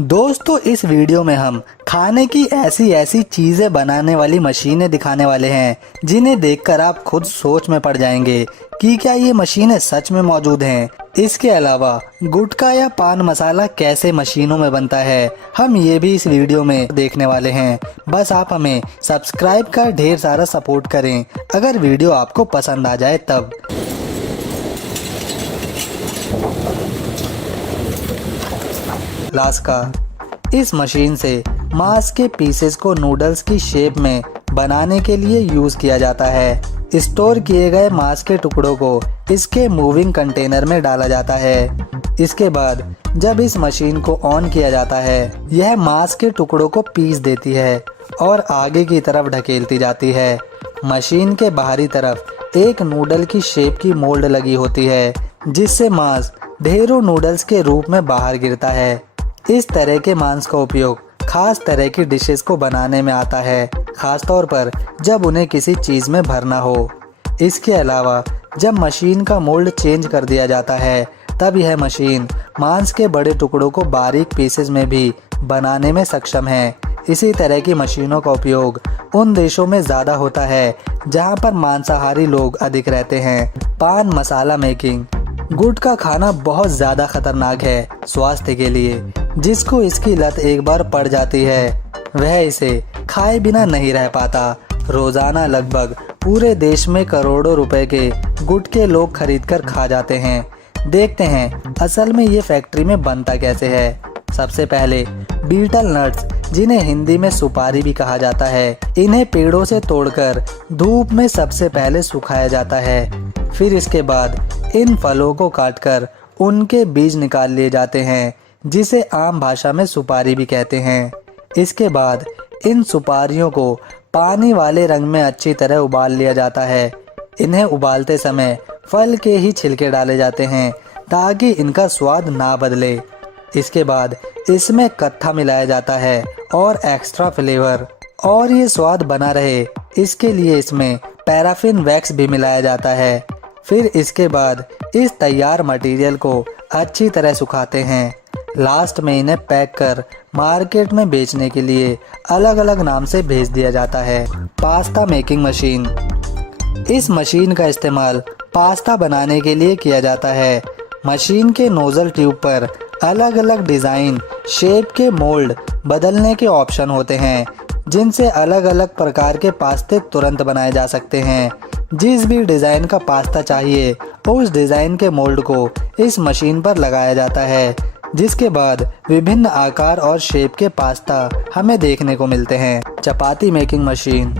दोस्तों इस वीडियो में हम खाने की ऐसी ऐसी चीजें बनाने वाली मशीनें दिखाने वाले हैं जिन्हें देखकर आप खुद सोच में पड़ जाएंगे कि क्या ये मशीनें सच में मौजूद हैं। इसके अलावा गुटखा या पान मसाला कैसे मशीनों में बनता है, हम ये भी इस वीडियो में देखने वाले हैं। बस आप हमें सब्सक्राइब कर ढेर सारा सपोर्ट करें अगर वीडियो आपको पसंद आ जाए तब। लास्का, इस मशीन से मांस के पीसेस को नूडल्स की शेप में बनाने के लिए यूज किया जाता है। स्टोर किए गए मांस के टुकड़ों को इसके मूविंग कंटेनर में डाला जाता है। इसके बाद जब इस मशीन को ऑन किया जाता है, यह मांस के टुकड़ों को पीस देती है और आगे की तरफ ढकेलती जाती है। मशीन के बाहरी तरफ एक नूडल की शेप की मोल्ड लगी होती है जिससे मांस ढेरों नूडल्स के रूप में बाहर गिरता है। इस तरह के मांस का उपयोग खास तरह की डिशेस को बनाने में आता है, खास तौर पर जब उन्हें किसी चीज़ में भरना हो। इसके अलावा जब मशीन का मोल्ड चेंज कर दिया जाता है तब यह मशीन मांस के बड़े टुकड़ों को बारीक पीसेस में भी बनाने में सक्षम है। इसी तरह की मशीनों का उपयोग उन देशों में ज़्यादा होता है जहां पर मांसाहारी लोग अधिक रहते हैं। पान मसाला मेकिंग, गुटखा खाना बहुत ज़्यादा खतरनाक है स्वास्थ्य के लिए। जिसको इसकी लत एक बार पड़ जाती है वह इसे खाए बिना नहीं रह पाता। रोजाना लगभग पूरे देश में करोड़ों रुपए के गुटखे लोग खरीदकर खा जाते हैं। देखते हैं असल में ये फैक्ट्री में बनता कैसे है। सबसे पहले बीटल नट्स, जिन्हें हिंदी में सुपारी भी कहा जाता है, इन्हें पेड़ों से तोड़कर धूप में सबसे पहले सुखाया जाता है। फिर इसके बाद इन फलों को काटकर उनके बीज निकाल लिए जाते हैं जिसे आम भाषा में सुपारी भी कहते हैं। इसके बाद इन सुपारियों को पानी वाले रंग में अच्छी तरह उबाल लिया जाता है। इन्हें उबालते समय फल के ही छिलके डाले जाते हैं ताकि इनका स्वाद ना बदले। इसके बाद इसमें कत्था मिलाया जाता है और एक्स्ट्रा फ्लेवर, और ये स्वाद बना रहे इसके लिए इसमें पैराफिन वैक्स भी मिलाया जाता है। फिर इसके बाद इस तैयार मटेरियल को अच्छी तरह सुखाते हैं। लास्ट में इन्हें पैक कर मार्केट में बेचने के लिए अलग अलग नाम से भेज दिया जाता है। पास्ता मेकिंग मशीन, इस मशीन का इस्तेमाल पास्ता बनाने के लिए किया जाता है। मशीन के नोजल ट्यूब पर अलग अलग डिज़ाइन, शेप के मोल्ड बदलने के ऑप्शन होते हैं जिनसे अलग अलग प्रकार के पास्ते तुरंत बनाए जा सकते हैं। जिस भी डिज़ाइन का पास्ता चाहिए उस डिज़ाइन के मोल्ड को इस मशीन पर लगाया जाता है, जिसके बाद विभिन्न आकार और शेप के पास्ता हमें देखने को मिलते हैं। चपाती मेकिंग मशीन,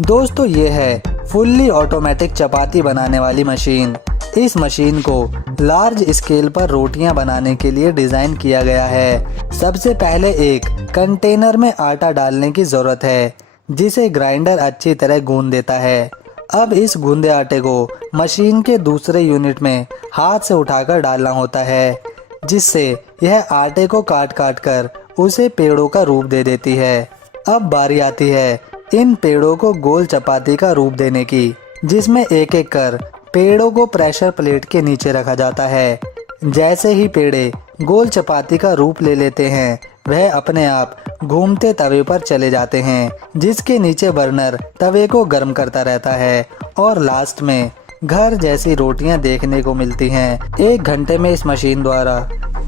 दोस्तों ये है फुल्ली ऑटोमेटिक चपाती बनाने वाली मशीन। इस मशीन को लार्ज स्केल पर रोटियां बनाने के लिए डिज़ाइन किया गया है। सबसे पहले एक कंटेनर में आटा डालने की ज़रूरत है जिसे ग्राइंडर अच्छी तरह गूंद देता है। अब इस गूंदे आटे को मशीन के दूसरे यूनिट में हाथ से उठाकर डालना होता है जिससे यह आटे को काट काट कर उसे पेड़ों का रूप दे देती है। अब बारी आती है इन पेड़ों को गोल चपाती का रूप देने की, जिसमें एक एक कर पेड़ों को प्रेशर प्लेट के नीचे रखा जाता है। जैसे ही पेड़े गोल चपाती का रूप ले लेते हैं वह अपने आप घूमते तवे पर चले जाते हैं जिसके नीचे बर्नर तवे को गर्म करता रहता है और लास्ट में घर जैसी रोटियां देखने को मिलती हैं। 1 घंटे में इस मशीन द्वारा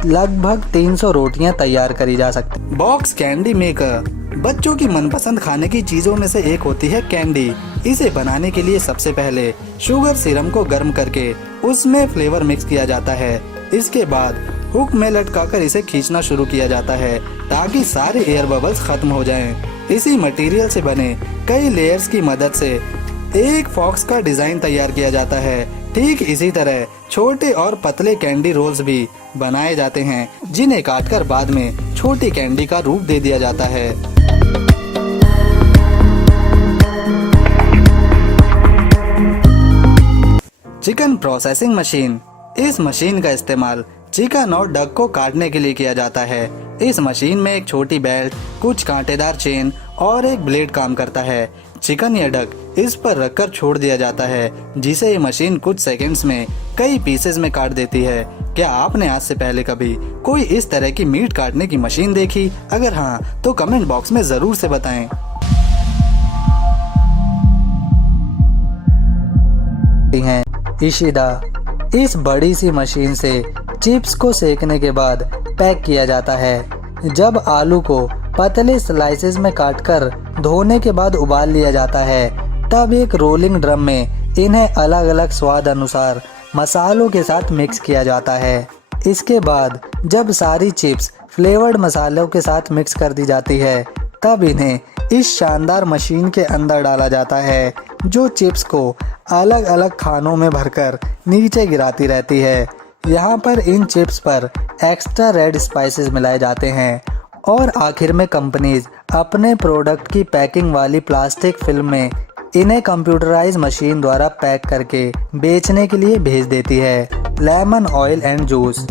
लगभग 300 रोटियां तैयार करी जा सकती। बॉक्स कैंडी मेकर, बच्चों की मनपसंद खाने की चीजों में से एक होती है कैंडी। इसे बनाने के लिए सबसे पहले शुगर सिरम को गर्म करके उसमें फ्लेवर मिक्स किया जाता है। इसके बाद हुक में लटकाकर इसे खींचना शुरू किया जाता है ताकि सारे एयर बबल्स खत्म हो जाएं। इसी मटेरियल से बने कई लेयर्स की मदद से एक फॉक्स का डिजाइन तैयार किया जाता है। ठीक इसी तरह छोटे और पतले कैंडी रोल्स भी बनाए जाते हैं जिन्हें काटकर बाद में छोटी कैंडी का रूप दे दिया जाता है। चिकन प्रोसेसिंग मशीन, इस मशीन का इस्तेमाल चिकन और डक को काटने के लिए किया जाता है। इस मशीन में एक छोटी बेल्ट, कुछ कांटेदार चेन और एक ब्लेड काम करता है। चिकन या डक इस पर रखकर छोड़ दिया जाता है, जिसे ये मशीन कुछ सेकंड्स में कई पीसेस में काट देती है। क्या आपने आज से पहले कभी कोई इस तरह की मीट काटने की मशीन देखी? अगर हाँ तो कमेंट बॉक्स में जरूर से बताएं। हैं इशिदा, इस बड़ी सी मशीन से चिप्स को सेकने के बाद पैक किया जाता है। जब आलू को पतले स्लाइसेस में काटकर धोने के बाद उबाल लिया जाता है, तब एक रोलिंग ड्रम में इन्हें अलग अलग स्वाद अनुसार मसालों के साथ मिक्स किया जाता है। इसके बाद जब सारी चिप्स फ्लेवर्ड मसालों के साथ मिक्स कर दी जाती है, तब इन्हें इस शानदार मशीन के अंदर डाला जाता है, जो चिप्स को अलग अलग खानों में भरकर नीचे गिराती रहती है। यहाँ पर इन चिप्स पर एक्स्ट्रा रेड स्पाइसेस मिलाए जाते हैं और आखिर में कंपनीज अपने प्रोडक्ट की पैकिंग वाली प्लास्टिक फिल्म में इन्हें कंप्यूटराइज मशीन द्वारा पैक करके बेचने के लिए भेज देती है। लेमन ऑयल एंड जूस,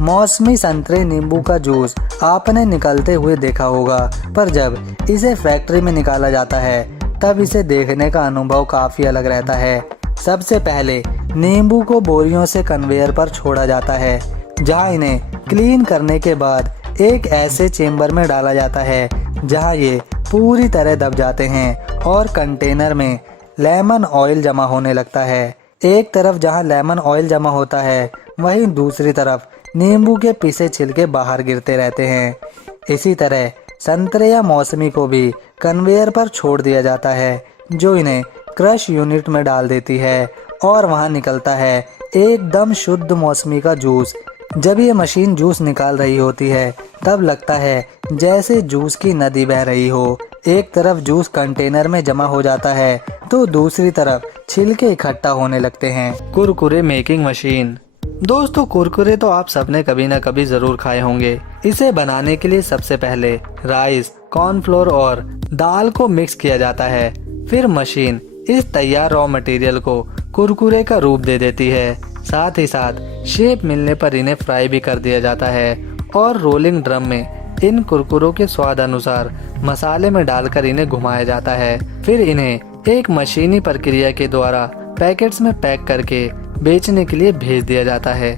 मौसमी संतरे नींबू का जूस आपने निकलते हुए देखा होगा, पर जब इसे फैक्ट्री में निकाला जाता है तब इसे देखने का अनुभव काफ़ी अलग रहता है। सबसे पहले नींबू को बोरियों से कन्वेयर पर छोड़ा जाता है, जहां इन्हें क्लीन करने के बाद एक ऐसे चेम्बर में डाला जाता है जहां ये पूरी तरह दब जाते हैं और कंटेनर में लेमन ऑयल जमा होने लगता है। एक तरफ जहां लेमन ऑयल जमा होता है, वहीं दूसरी तरफ नींबू के पीसे छिलके बाहर गिरते रहते हैं। इसी तरह संतरे या मौसमी को भी कन्वेयर पर छोड़ दिया जाता है, जो इन्हें क्रश यूनिट में डाल देती है और वहां निकलता है एकदम शुद्ध मौसमी का जूस। जब ये मशीन जूस निकाल रही होती है तब लगता है जैसे जूस की नदी बह रही हो। एक तरफ जूस कंटेनर में जमा हो जाता है तो दूसरी तरफ छिलके इकट्ठा होने लगते हैं। Kurkure making machine. दोस्तों, कुरकुरे तो आप सबने कभी ना कभी जरूर खाए होंगे। इसे बनाने के लिए सबसे पहले राइस, कॉर्नफ्लोर और दाल को मिक्स किया जाता है। फिर मशीन इस तैयार रॉ मटेरियल को कुरकुरे का रूप दे देती है। साथ ही साथ शेप मिलने पर इन्हें फ्राई भी कर दिया जाता है और रोलिंग ड्रम में इन कुरकुरों के स्वाद अनुसार मसाले में डालकर इन्हें घुमाया जाता है। फिर इन्हें एक मशीनी प्रक्रिया के द्वारा पैकेट्स में पैक करके बेचने के लिए भेज दिया जाता है।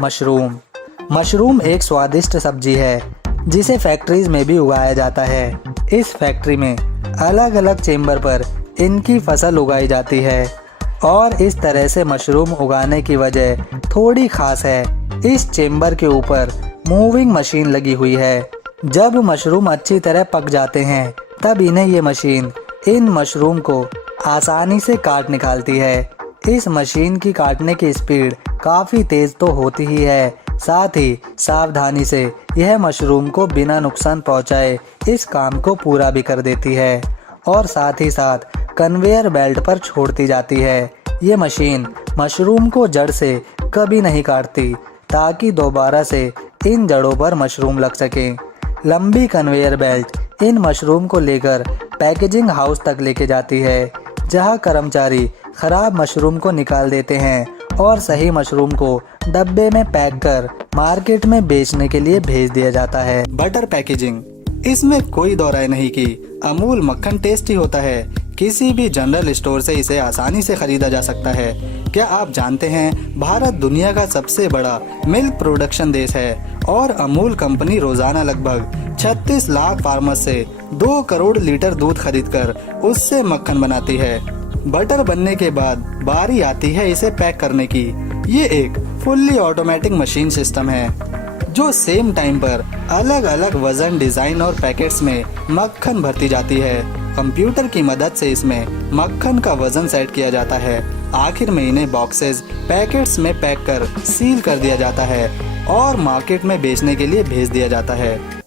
मशरूम एक स्वादिष्ट सब्जी है जिसे फैक्ट्रीज में भी उगाया जाता है। इस फैक्ट्री में अलग अलग चेम्बर पर इनकी फसल उगाई जाती है और इस तरह से मशरूम उगाने की वजह थोड़ी खास है। इस चेम्बर के ऊपर मूविंग मशीन लगी हुई है। जब मशरूम अच्छी तरह पक जाते हैं तब इन्हें ये मशीन इन मशरूम को आसानी से काट निकालती है। इस मशीन की काटने की स्पीड काफ़ी तेज तो होती ही है, साथ ही सावधानी से यह मशरूम को बिना नुकसान पहुंचाए इस काम को पूरा भी कर देती है और साथ ही साथ कन्वेयर बेल्ट पर छोड़ती जाती है। ये मशीन मशरूम को जड़ से कभी नहीं काटती ताकि दोबारा से इन जड़ों पर मशरूम लग सके। लंबी कन्वेयर बेल्ट इन मशरूम को लेकर पैकेजिंग हाउस तक लेके जाती है, जहां कर्मचारी खराब मशरूम को निकाल देते हैं और सही मशरूम को डब्बे में पैक कर मार्केट में बेचने के लिए भेज दिया जाता है। बटर पैकेजिंग, इसमें कोई दो राय नहीं कि अमूल मक्खन टेस्टी होता है। किसी भी जनरल स्टोर से इसे आसानी से खरीदा जा सकता है। क्या आप जानते हैं भारत दुनिया का सबसे बड़ा मिल्क प्रोडक्शन देश है और अमूल कंपनी रोजाना लगभग 36 लाख फार्मर्स से 2 करोड़ लीटर दूध खरीदकर उससे मक्खन बनाती है। बटर बनने के बाद बारी आती है इसे पैक करने की। ये एक फुल्ली ऑटोमेटिक मशीन सिस्टम है जो सेम टाइम पर अलग अलग वजन, डिजाइन और पैकेट्स में मक्खन भरती जाती है। कंप्यूटर की मदद से इसमें मक्खन का वजन सेट किया जाता है। आखिर में इन्हें बॉक्सेस, पैकेट्स में पैक कर सील कर दिया जाता है और मार्केट में बेचने के लिए भेज दिया जाता है।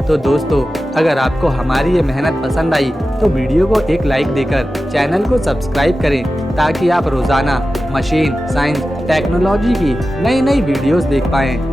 तो दोस्तों, अगर आपको हमारी ये मेहनत पसंद आई तो वीडियो को एक लाइक देकर चैनल को सब्सक्राइब करें ताकि आप रोजाना मशीन, साइंस, टेक्नोलॉजी की नई नई वीडियोस देख पाएं।